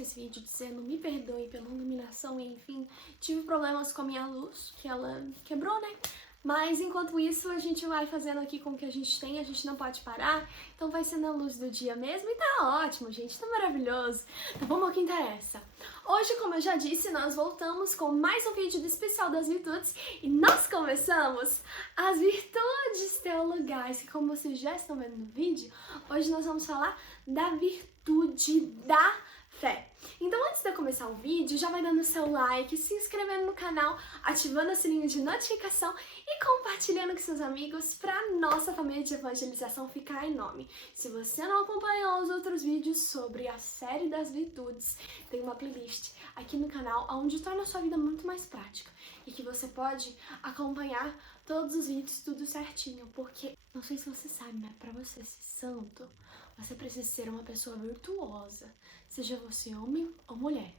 começar esse vídeo dizendo me perdoe pela iluminação, enfim, tive problemas com a minha luz, que ela quebrou, né? Mas enquanto isso, a gente vai fazendo aqui com o que a gente não pode parar, então vai ser na luz do dia mesmo e tá ótimo, gente, tá maravilhoso. Então vamos ao que interessa. Hoje, como eu já disse, nós voltamos com mais um vídeo do especial das virtudes e nós começamos as virtudes teologais, que como vocês já estão vendo no vídeo, hoje nós vamos falar da virtude da fé. Então antes de eu começar o vídeo, já vai dando seu like, se inscrevendo no canal, ativando o sininho de notificação e compartilhando com seus amigos para nossa família de evangelização ficar enorme. Se você não acompanhou os outros vídeos sobre a série das virtudes, tem uma playlist aqui no canal onde torna a sua vida muito mais prática e que você pode acompanhar todos os vídeos tudo certinho, porque não sei se você sabe, mas para você ser santo, você precisa ser uma pessoa virtuosa, seja você homem ou mulher.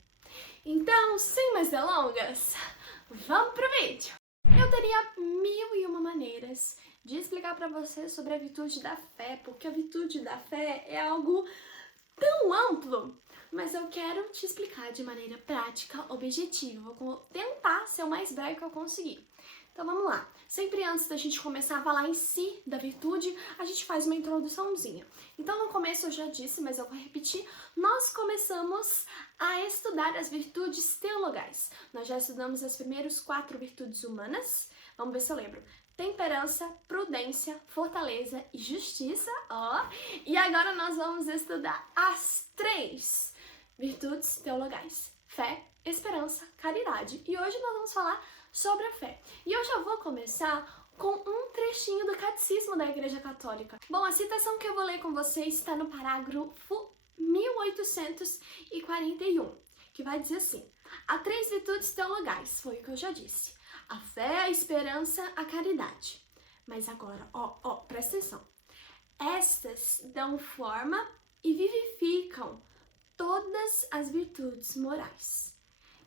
Então, sem mais delongas, vamos pro vídeo! Eu teria 1001 maneiras de explicar para você sobre a virtude da fé, porque a virtude da fé é algo tão amplo, mas eu quero te explicar de maneira prática, objetiva. Vou tentar ser o mais breve que eu conseguir. Então vamos lá. Sempre antes da gente começar a falar em si da virtude, a gente faz uma introduçãozinha. Então no começo eu já disse, mas eu vou repetir, nós começamos a estudar as virtudes teologais. Nós já estudamos as primeiras 4 virtudes humanas. Vamos ver se eu lembro. Temperança, prudência, fortaleza e justiça, ó. E agora nós vamos estudar as 3 virtudes teologais. Fé, esperança, caridade. E hoje nós vamos falar sobre a fé. E eu já vou começar com um trechinho do Catecismo da Igreja Católica. Bom, a citação que eu vou ler com vocês está no parágrafo 1841, que vai dizer assim: há 3 virtudes teologais, foi o que eu já disse. A fé, a esperança, a caridade. Mas agora, presta atenção. Estas dão forma e vivificam todas as virtudes morais.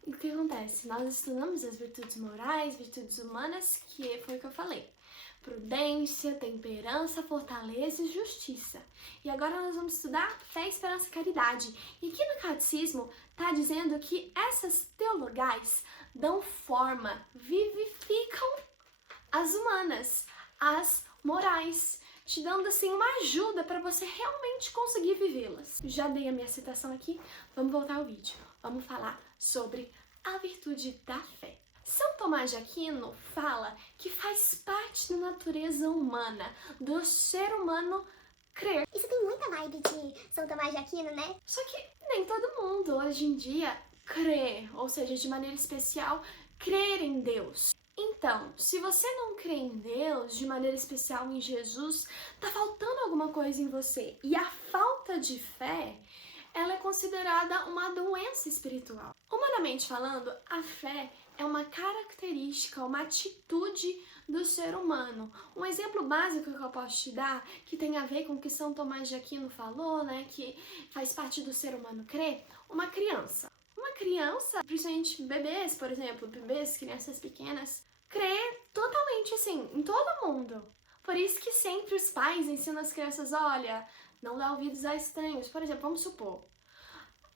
E o que acontece? Nós estudamos as virtudes morais, virtudes humanas, que foi o que eu falei. Prudência, temperança, fortaleza e justiça. E agora nós vamos estudar fé, esperança e caridade. E aqui no Catecismo está dizendo que essas teologais dão forma, vivificam as humanas, as morais, te dando assim uma ajuda para você realmente conseguir vivê-las. Já dei a minha citação aqui, vamos voltar ao vídeo. Vamos falar sobre a virtude da fé. São Tomás de Aquino fala que faz parte da natureza humana, do ser humano crer. Isso tem muita vibe de São Tomás de Aquino, né? Só que nem todo mundo hoje em dia crê, ou seja, de maneira especial, crer em Deus. Então, se você não crê em Deus, de maneira especial em Jesus, tá faltando alguma coisa em você. E a falta de fé, ela é considerada uma doença espiritual. Humanamente falando, a fé é uma característica, uma atitude do ser humano. Um exemplo básico que eu posso te dar, que tem a ver com o que São Tomás de Aquino falou, né, que faz parte do ser humano crer, uma criança. Uma criança, principalmente bebês, por exemplo, bebês, crianças pequenas, crê totalmente assim, em todo mundo. Por isso que sempre os pais ensinam as crianças, olha, não dá ouvidos a estranhos. Por exemplo, vamos supor,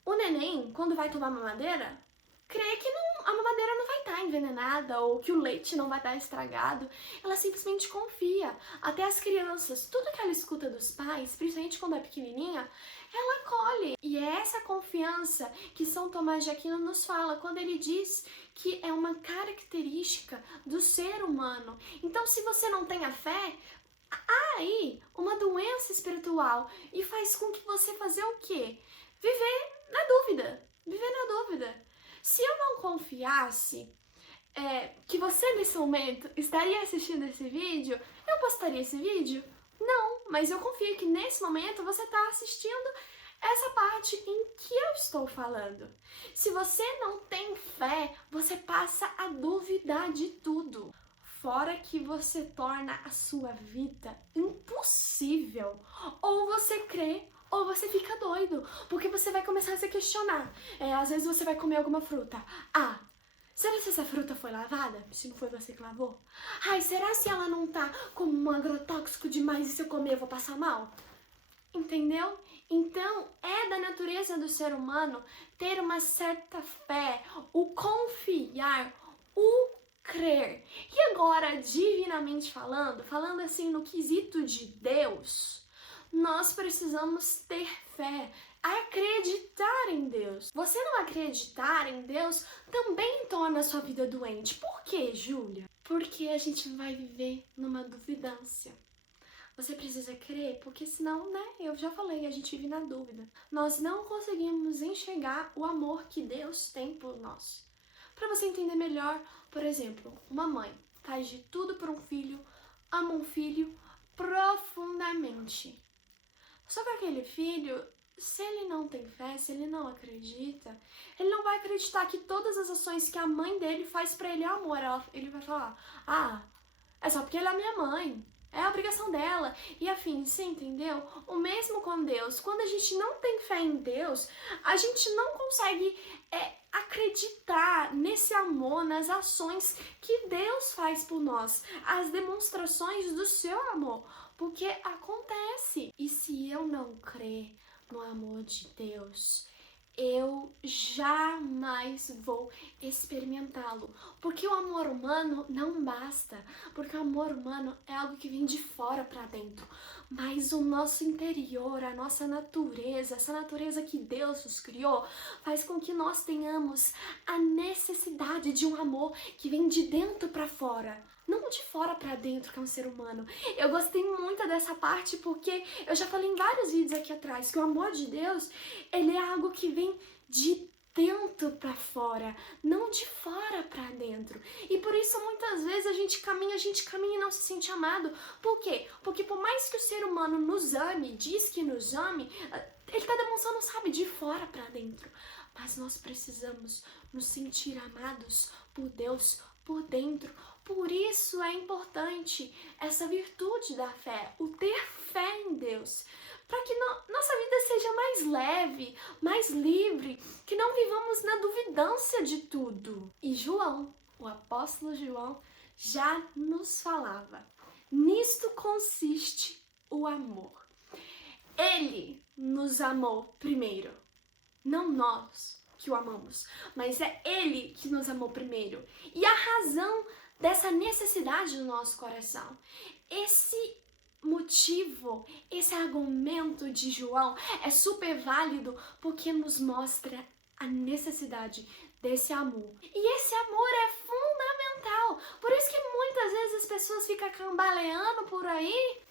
o neném, quando vai tomar mamadeira, crê que a mamadeira não vai estar envenenada ou que o leite não vai estar estragado. Ela simplesmente confia. Até as crianças, tudo que ela escuta dos pais, principalmente quando é pequenininha, ela acolhe. E é essa confiança que São Tomás de Aquino nos fala quando ele diz que é uma característica do ser humano. Então, se você não tem a fé, há aí uma doença espiritual e faz com que você fazer o quê? Viver na dúvida. Viver na dúvida. Se eu não confiasse que você nesse momento estaria assistindo esse vídeo, eu postaria esse vídeo? Não, mas eu confio que nesse momento você está assistindo essa parte em que eu estou falando. Se você não tem fé, você passa a duvidar de tudo. Fora que você torna a sua vida impossível. Ou você crê, ou você fica doido, porque você vai começar a se questionar. Às vezes você vai comer alguma fruta. Será que essa fruta foi lavada? Se não foi você que lavou? Será se ela não tá com um agrotóxico demais e se eu comer eu vou passar mal? Entendeu? Então, é da natureza do ser humano ter uma certa fé, o confiar, o crer. E agora, divinamente falando assim no quesito de Deus, nós precisamos ter fé, acreditar em Deus. Você não acreditar em Deus também torna a sua vida doente. Por quê, Júlia? Porque a gente vai viver numa duvidância. Você precisa crer, porque senão, né, eu já falei, a gente vive na dúvida. Nós não conseguimos enxergar o amor que Deus tem por nós. Para você entender melhor, por exemplo, uma mãe faz de tudo por um filho, ama um filho profundamente. Só que aquele filho, se ele não tem fé, se ele não acredita, ele não vai acreditar que todas as ações que a mãe dele faz pra ele é amor. Ele vai falar, é só porque ela é minha mãe, é a obrigação dela. E afim, você entendeu? O mesmo com Deus. Quando a gente não tem fé em Deus, a gente não consegue acreditar nesse amor, nas ações que Deus faz por nós, as demonstrações do seu amor. Porque acontece. E se eu não crer no amor de Deus, eu jamais vou experimentá-lo. Porque o amor humano não basta. Porque o amor humano é algo que vem de fora para dentro. Mas o nosso interior, a nossa natureza, essa natureza que Deus nos criou, faz com que nós tenhamos a necessidade de um amor que vem de dentro para fora. Não de fora para dentro, que é um ser humano. Eu gostei muito dessa parte porque eu já falei em vários vídeos aqui atrás que o amor de Deus, ele é algo que vem de dentro para fora, não de fora para dentro. E por isso muitas vezes a gente caminha e não se sente amado. Por quê? Porque por mais que o ser humano nos ame, diz que nos ame, ele tá demonstrando, sabe, de fora para dentro. Mas nós precisamos nos sentir amados por Deus por dentro. Por isso é importante essa virtude da fé, o ter fé em Deus, para que nossa vida seja mais leve, mais livre, que não vivamos na duvidância de tudo. E João, o apóstolo João, já nos falava, nisto consiste o amor. Ele nos amou primeiro, não nós que o amamos, mas é Ele que nos amou primeiro. E a razão dessa necessidade do nosso coração, esse motivo, esse argumento de João é super válido porque nos mostra a necessidade desse amor. E esse amor é fundamental. Por isso que muitas vezes as pessoas ficam cambaleando por aí,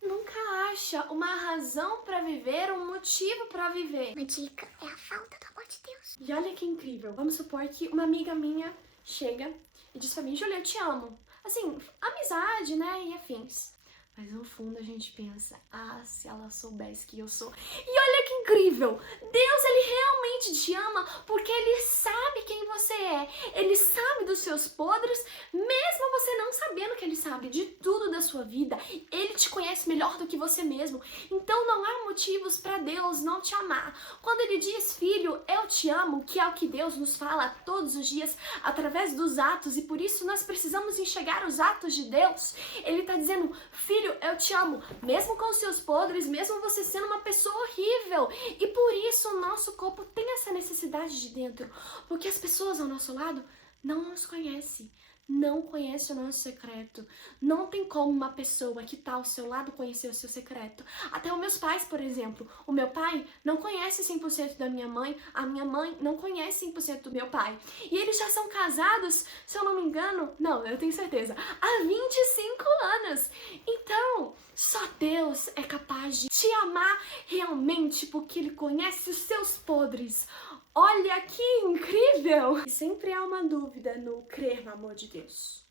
nunca acha uma razão para viver, um motivo para viver. Uma dica é a falta do amor de Deus. E olha que incrível. Vamos supor que uma amiga minha chega e diz pra mim, Julia, eu te amo. Assim, amizade, né, e afins. Mas no fundo a gente pensa, se ela soubesse que eu sou. E olha que incrível! Deus, Ele realmente te ama porque Ele sabe quem você é. Ele sabe dos seus podres, mesmo você não sabendo que Ele sabe de tudo da sua vida. Ele te conhece melhor do que você mesmo. Então não há motivos para Deus não te amar. Quando Ele diz, filho, eu te amo, que é o que Deus nos fala todos os dias através dos atos, e por isso nós precisamos enxergar os atos de Deus. Ele está dizendo, filho, eu te amo, mesmo com os seus podres, mesmo você sendo uma pessoa horrível. E por isso o nosso corpo tem essa necessidade de dentro, porque as pessoas ao nosso lado não nos conhecem. Não conhece o nosso secreto. Não tem como uma pessoa que está ao seu lado conhecer o seu secreto. Até os meus pais, por exemplo. O meu pai não conhece 100% da minha mãe. A minha mãe não conhece 100% do meu pai. E eles já são casados, se eu não me engano, não, eu tenho certeza, há 25 anos. Então, só Deus é capaz de te amar realmente porque Ele conhece os seus podres. Olha que incrível! E sempre há uma dúvida no crer no amor de Deus.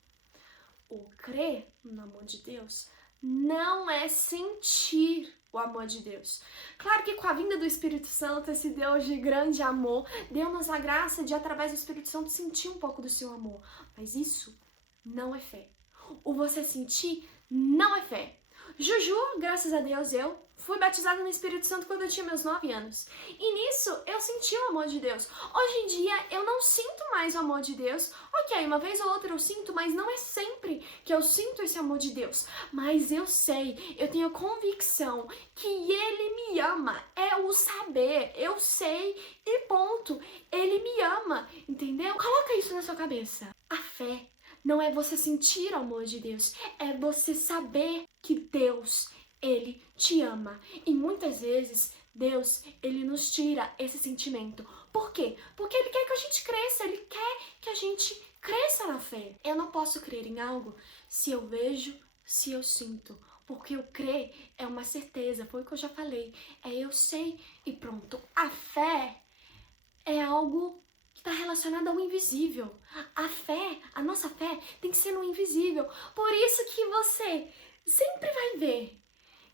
O crer no amor de Deus não é sentir o amor de Deus. Claro que com a vinda do Espírito Santo, esse Deus de grande amor, deu-nos a graça de, através do Espírito Santo, sentir um pouco do seu amor. Mas isso não é fé. O você sentir não é fé. Juju, graças a Deus, eu fui batizada no Espírito Santo quando eu tinha meus 9 anos. E nisso eu senti o amor de Deus. Hoje em dia eu não sinto mais o amor de Deus. Ok, uma vez ou outra eu sinto, mas não é sempre que eu sinto esse amor de Deus. Mas eu sei, eu tenho convicção que Ele me ama. É o saber, eu sei e ponto. Ele me ama, entendeu? Coloca isso na sua cabeça. A fé não é você sentir o amor de Deus, é você saber que Deus, Ele te ama. E muitas vezes, Deus, Ele nos tira esse sentimento. Por quê? Porque Ele quer que a gente cresça, Ele quer que a gente cresça na fé. Eu não posso crer em algo se eu vejo, se eu sinto. Porque o crer é uma certeza, foi o que eu já falei. É eu sei e pronto. A fé é algo que está relacionado ao invisível. A fé, a nossa fé tem que ser no invisível. Por isso que você sempre vai ver.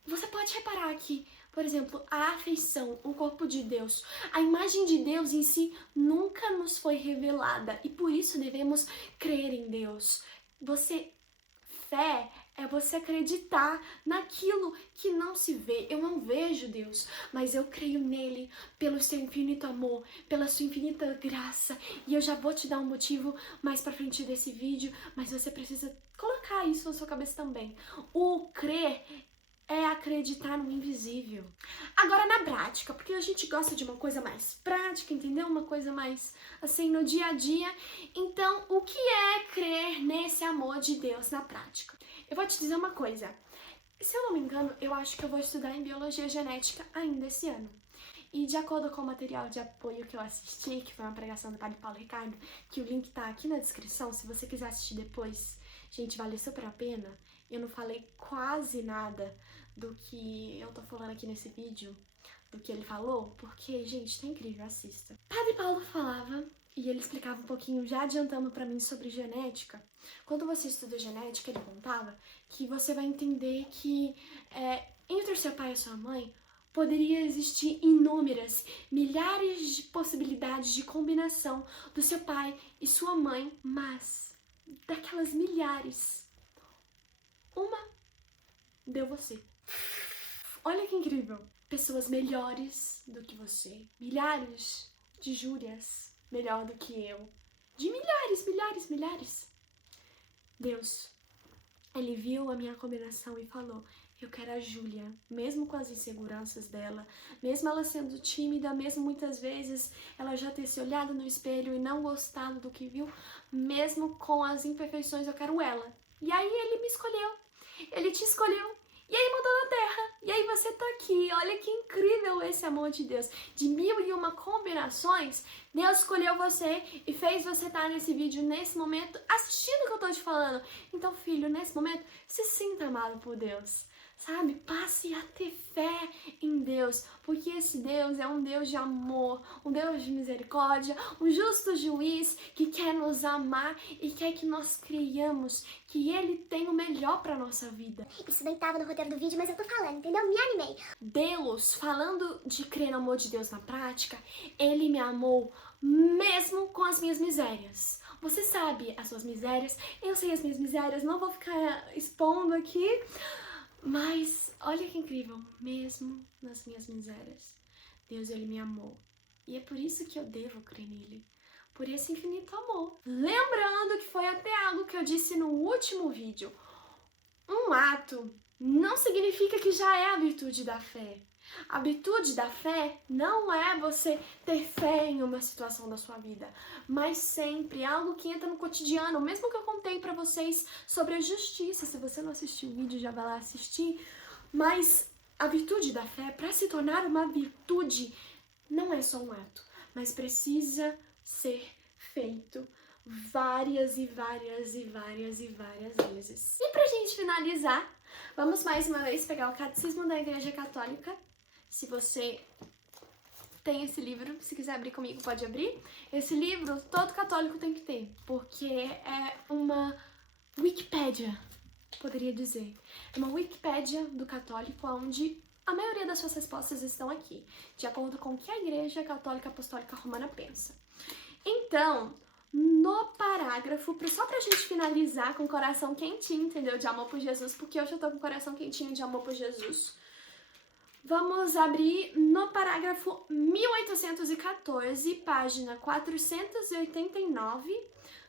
Você pode reparar que, por exemplo, a afeição, o corpo de Deus, a imagem de Deus em si nunca nos foi revelada e por isso devemos crer em Deus. Fé é você acreditar naquilo que não se vê. Eu não vejo Deus, mas eu creio nele pelo seu infinito amor, pela sua infinita graça. E eu já vou te dar um motivo mais pra frente desse vídeo, mas você precisa colocar isso na sua cabeça também. O crer é acreditar no invisível. Agora na prática, porque a gente gosta de uma coisa mais prática, entendeu? Uma coisa mais assim no dia a dia. Então, o que é crer nesse amor de Deus na prática? Eu vou te dizer uma coisa. Se eu não me engano, eu acho que eu vou estudar em biologia genética ainda esse ano. E de acordo com o material de apoio que eu assisti, que foi uma pregação do Padre Paulo Ricardo, que o link tá aqui na descrição, se você quiser assistir depois, gente, vale super a pena. Eu não falei quase nada do que eu tô falando aqui nesse vídeo, do que ele falou, porque, gente, tá incrível, assista. Padre Paulo falava, e ele explicava um pouquinho, já adiantando pra mim sobre genética. Quando você estuda genética, ele contava que você vai entender que entre o seu pai e a sua mãe, poderia existir inúmeras, milhares de possibilidades de combinação do seu pai e sua mãe, mas daquelas milhares, uma deu você. Olha que incrível! Pessoas melhores do que você, milhares de Júlias melhor do que eu, de milhares. Deus, ele viu a minha combinação e falou: eu quero a Júlia, mesmo com as inseguranças dela, mesmo ela sendo tímida, mesmo muitas vezes ela já ter se olhado no espelho e não gostado do que viu, mesmo com as imperfeições, eu quero ela. E aí ele me escolheu, ele te escolheu, e aí mandou na terra, e aí você tá aqui. Olha que incrível esse amor de Deus. De 1001 combinações, Deus escolheu você e fez você estar nesse vídeo, nesse momento, assistindo o que eu tô te falando. Então, filho, nesse momento, se sinta amado por Deus. Sabe? Passe a ter fé em Deus, porque esse Deus é um Deus de amor, um Deus de misericórdia, um justo juiz que quer nos amar e quer que nós creiamos que Ele tem o melhor para nossa vida. Isso nem tava no roteiro do vídeo, mas eu tô falando, entendeu? Me animei. Deus, falando de crer no amor de Deus na prática, Ele me amou mesmo com as minhas misérias. Você sabe as suas misérias, eu sei as minhas misérias, não vou ficar expondo aqui. Mas olha que incrível, mesmo nas minhas misérias, Deus, ele me amou. E é por isso que eu devo crer nele, por esse infinito amor. Lembrando que foi até algo que eu disse no último vídeo. Um ato não significa que já é a virtude da fé. A virtude da fé não é você ter fé em uma situação da sua vida, mas sempre algo que entra no cotidiano, mesmo que eu contei pra vocês sobre a justiça. Se você não assistiu o vídeo, já vai lá assistir. Mas a virtude da fé, para se tornar uma virtude, não é só um ato, mas precisa ser feito várias vezes. E pra gente finalizar, vamos mais uma vez pegar o Catecismo da Igreja Católica. Se você tem esse livro, se quiser abrir comigo, pode abrir. Esse livro todo católico tem que ter, porque é uma Wikipédia, poderia dizer. É uma Wikipédia do católico, onde a maioria das suas respostas estão aqui, de acordo com o que a Igreja Católica Apostólica Romana pensa. Então, no parágrafo, só pra gente finalizar com o coração quentinho, entendeu? De amor por Jesus, porque hoje eu tô com o coração quentinho de amor por Jesus. Vamos abrir no parágrafo 1814, página 489,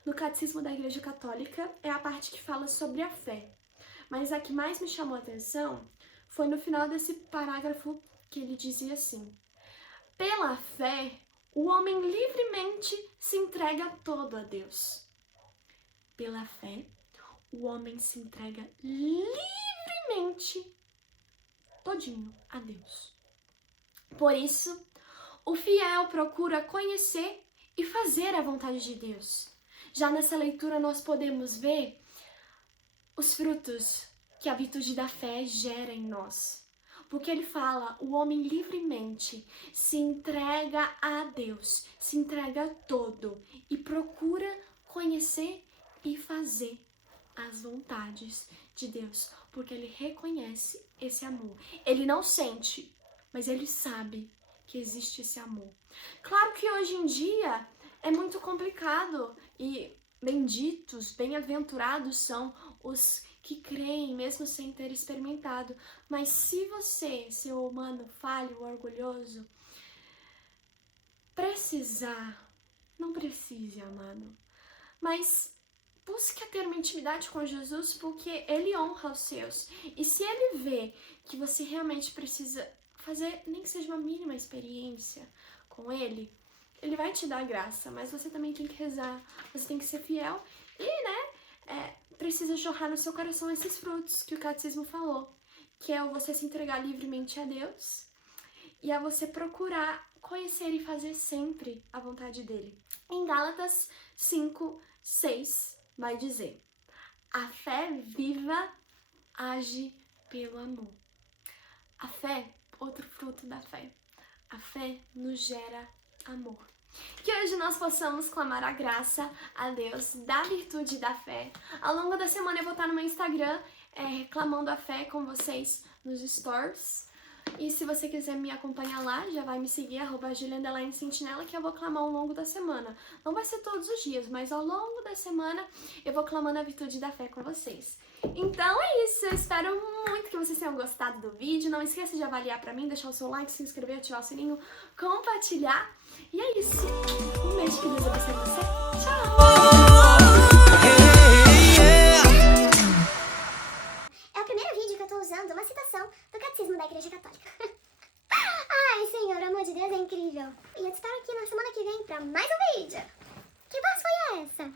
no Catecismo da Igreja Católica. É a parte que fala sobre a fé. Mas a que mais me chamou a atenção foi no final desse parágrafo que ele dizia assim: pela fé, o homem livremente se entrega todo a Deus. Pela fé, o homem se entrega livremente todinho a Deus. Por isso, o fiel procura conhecer e fazer a vontade de Deus. Já nessa leitura nós podemos ver os frutos que a virtude da fé gera em nós. Porque ele fala, o homem livremente se entrega a Deus, se entrega todo e procura conhecer e fazer as vontades de Deus, porque ele reconhece esse amor. Ele não sente, mas ele sabe que existe esse amor. Claro que hoje em dia é muito complicado e benditos, bem-aventurados são os que creem mesmo sem ter experimentado. Mas se você, seu humano falho, orgulhoso, precisar, não precise, amado, mas busque ter uma intimidade com Jesus, porque Ele honra os seus. E se Ele vê que você realmente precisa fazer, nem que seja uma mínima experiência com Ele, Ele vai te dar graça, mas você também tem que rezar, você tem que ser fiel e, precisa jorrar no seu coração esses frutos que o Catecismo falou, que é o você se entregar livremente a Deus e a você procurar conhecer e fazer sempre a vontade dEle. Em Gálatas 5:6, vai dizer: a fé viva age pelo amor. A fé, outro fruto da fé, a fé nos gera amor. Que hoje nós possamos clamar a graça a Deus da virtude da fé. Ao longo da semana eu vou estar no meu Instagram reclamando a fé com vocês nos stories. E se você quiser me acompanhar lá, já vai me seguir, @Julia_Sentinela, que eu vou clamar ao longo da semana. Não vai ser todos os dias, mas ao longo da semana eu vou clamando a virtude da fé com vocês. Então é isso, eu espero muito que vocês tenham gostado do vídeo. Não esqueça de avaliar pra mim, deixar o seu like, se inscrever, ativar o sininho, compartilhar. E é isso. Um beijo, que Deus abençoe você. Tchau! É o primeiro vídeo que eu tô usando uma citação do Catecismo da Igreja Católica. Ai, Senhor, o amor de Deus é incrível. E eu te espero aqui na semana que vem pra mais um vídeo. Que voz foi essa?